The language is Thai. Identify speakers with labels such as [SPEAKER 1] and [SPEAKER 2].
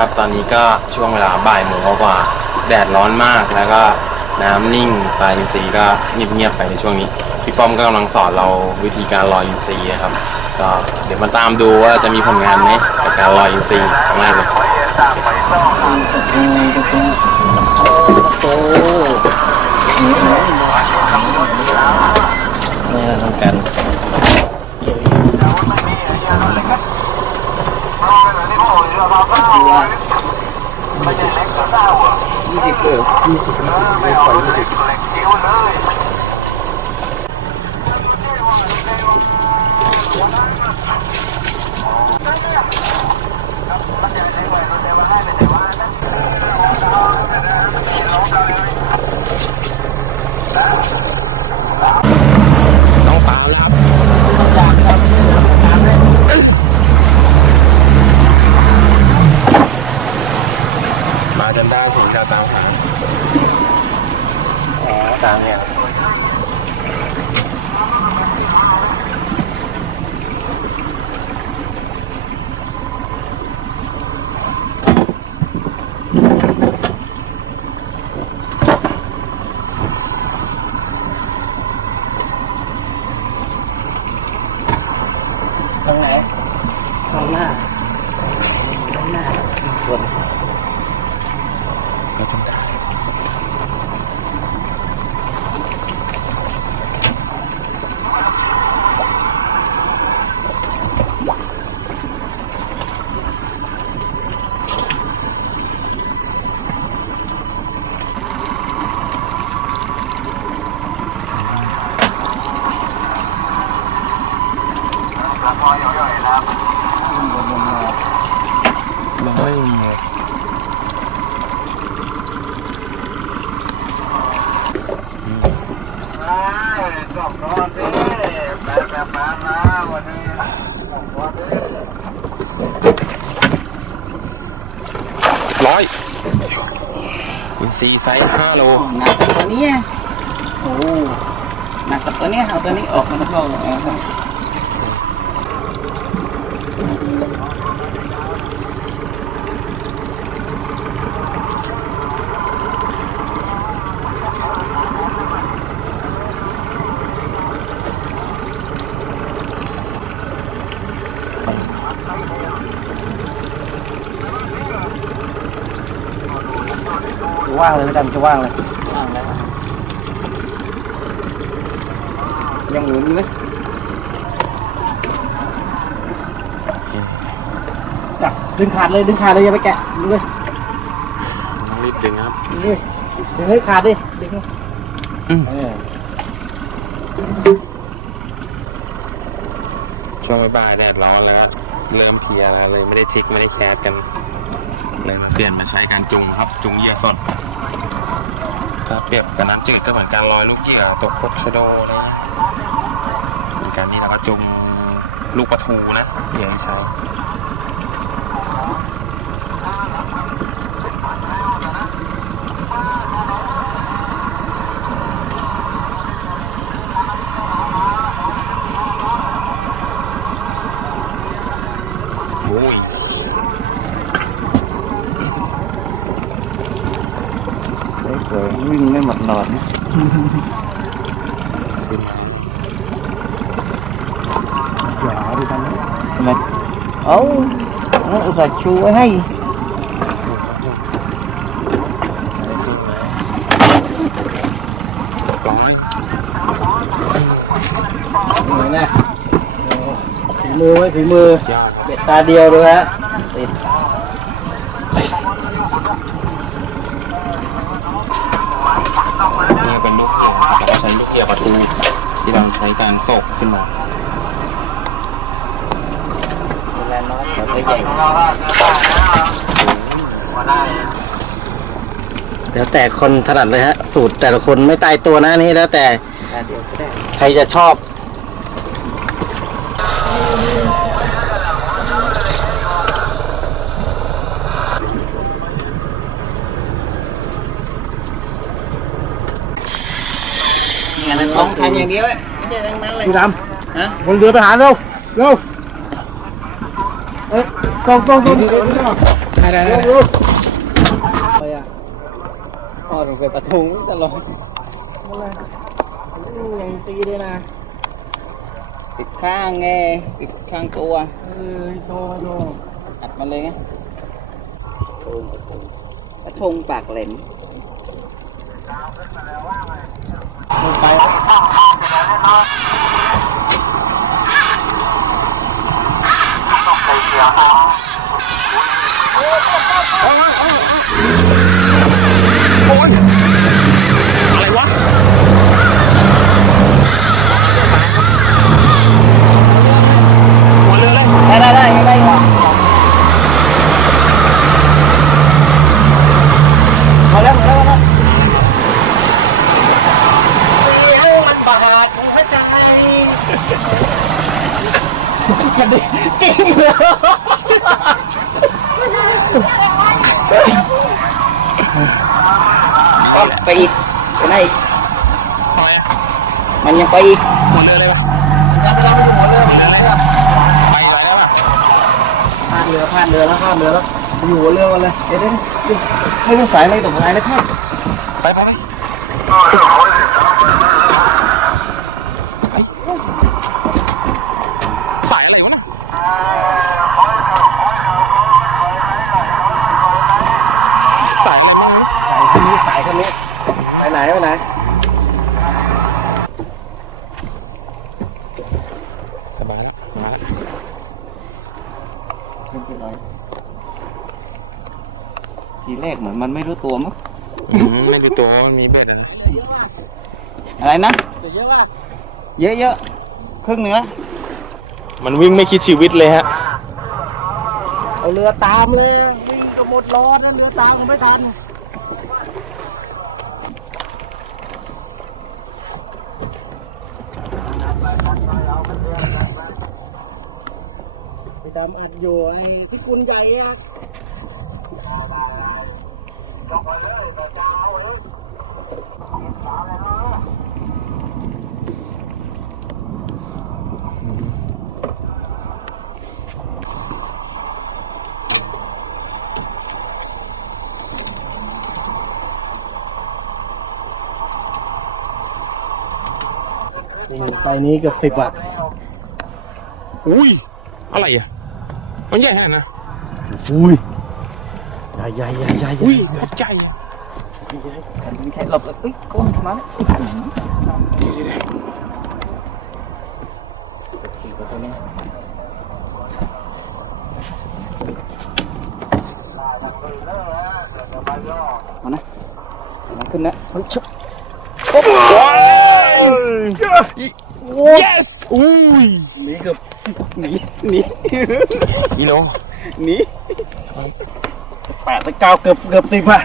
[SPEAKER 1] ครับ ตอนนี้ก็ช่วงเวลาบ่ายโมงกว่า แดดร้อนมากแล้วก็น้ำนิ่งปลาอินทรีก็เงียบๆไปในช่วงนี้ พี่ป้อมก็กำลังสอนเราวิธีการลอยอินทรีครับ ก็เดี๋ยวมาตามดูว่าจะมีผลงานไหมกับการลอยอินทรีครั้งแรกเลย
[SPEAKER 2] นี่เราทำกัน ยี่สิบเออยี่สิบยี่สิบไม่ปล่อยยี่สิบ
[SPEAKER 1] ต้องตามแล้วครับมาจนได้ ถึงจะตามหา
[SPEAKER 2] อ๋อตามเนี่ย ตรงไหนข้างหน้าข้างหน้าส่วน
[SPEAKER 1] เราจนได้
[SPEAKER 2] มันไม่มี
[SPEAKER 1] ร้อยอินทรีไซส์ห้าโล
[SPEAKER 2] หนักตัวนี้โอ้หนักตัวนี้เอาตัวนี้ออกมาแล้วก็ ว่างเลยไม่ได้มันจะว่างเลยว่างแล้วยังเหลือมีไหมจับดึงขาดเลยดึงขาดเลยอย่าไปแกะดึงเลย
[SPEAKER 1] ต้องรีบดึงครับ
[SPEAKER 2] ดึงเลยดึงให้ขาดดิดึง
[SPEAKER 1] อืม
[SPEAKER 2] เออ
[SPEAKER 1] ช่วงบ่ายๆแดดร้อนแล้วเริ่มเพลียแล้วเลยไม่ได้ทิกไม่ได้แคสกันเลยมาเปลี่ยนมาใช้การจุงครับ จุงเหยื่อสด ถ้าเปรียบกับน้ำจืดก็เหมือนการลอยลูกเหยื่อตกโคชโดนะเหมือนการนี้เราก็จุงลูกปลาทูนะเหยื่อใช้โอ้ย
[SPEAKER 2] เฮ้ย เวิ่งไม่หมดหลอดนะ
[SPEAKER 1] ขึ้นมา
[SPEAKER 2] อ กเห
[SPEAKER 1] ยื่
[SPEAKER 2] อ
[SPEAKER 1] ครับ
[SPEAKER 2] เรา
[SPEAKER 1] ก็ใช้ลูกเหยื่อปลาทูที่เราใช้การโศกขึ้นมา
[SPEAKER 2] เวลาน้อยเดี๋ยวจะใหญ่เดี๋ยวแต่คนถนัดเลยฮะ สูตรแต่ละคนไม่ตายตัวนะนี่แล้วแต่ ใครจะชอบ งานนั้นต้องทานอย่างเดียวไม่ใช่ทั้งนั้นเลย
[SPEAKER 3] พี่ด
[SPEAKER 2] ฮะำ
[SPEAKER 3] บนเรือไปหาเร็วเร็วเอ้ยตรงตรงตรง
[SPEAKER 2] ใคร
[SPEAKER 1] ได้ได้
[SPEAKER 2] ไปอะพ่อลงไปประทุงตลอดนั่นแหละยังตีด้วยนะ
[SPEAKER 3] ติดข้างไงติดข้างตัว
[SPEAKER 2] เออโทรโทร
[SPEAKER 3] อัดมาเลยไง
[SPEAKER 2] โทรโทร
[SPEAKER 3] กระทงปากเหลม
[SPEAKER 2] ไปได้ กระดิ่งกิ้งเลย
[SPEAKER 3] ก็ไปอีกไปไหนอีก
[SPEAKER 1] ทำไมอะ
[SPEAKER 3] มันยังไปอีก
[SPEAKER 1] หัวเรือเลยปะ
[SPEAKER 2] ยังไม่ได้ไปดูหัวเรือ
[SPEAKER 1] หัวเรือเลยไปไหนแล้วล่ะ
[SPEAKER 2] ผ่านเรือผ่านเรือแล้วข้ามเรือแล้วอยู่หัวเรือกันเลยเดี๋ยวเดี๋ยวเดี๋ยวไม่รู้สายอะไรตกอะไรนะครับ
[SPEAKER 1] ไปไปไปสายอะไรวะน่ะสายอะไรไม่รู้
[SPEAKER 2] สายคนนี้สายคนนี้ไปไห นไปไหน
[SPEAKER 1] มาแล้วมาแล้ว
[SPEAKER 3] ทีแรกเหมือนมันไม่รู้ตัวมั้ง
[SPEAKER 1] อืมไม่มีตัวมันมีเบ็ดอะไร
[SPEAKER 3] อะไรนะ
[SPEAKER 2] เดี๋ยวเยอะมาก
[SPEAKER 3] เยอะๆครึ่งหนึ่งละ
[SPEAKER 1] มันวิ่งไม่คิดชีวิตเลยฮะ
[SPEAKER 2] เอาเรือตามเลยอะวิ่งก็หมดล้อแล้วเรือตามก็ไม่ทัน ดำอัดอยู่ไอ้พิกุลใหญ่อะไฟนี้เกือบสิบอะ
[SPEAKER 1] อุ้ย อะไรอะ มันใหญ่ขนาดนะ
[SPEAKER 2] อุ้ยใหญ่ใหญ่ใหญ่ใหญ่
[SPEAKER 1] อุ้ยโคตรใหญ่อะ
[SPEAKER 3] ไม่ใช่หลบเลยเอ้ยโกนมาสี่ตัวนี้มานะมันขึ้นนะเฮ้ยชุบ
[SPEAKER 1] ว้าว yes อุ้ย
[SPEAKER 2] หนีเกือบ
[SPEAKER 3] หนีหนี
[SPEAKER 1] กิโล
[SPEAKER 3] หนี
[SPEAKER 2] แปดไปเก้าเกือบเกือบสิบอะ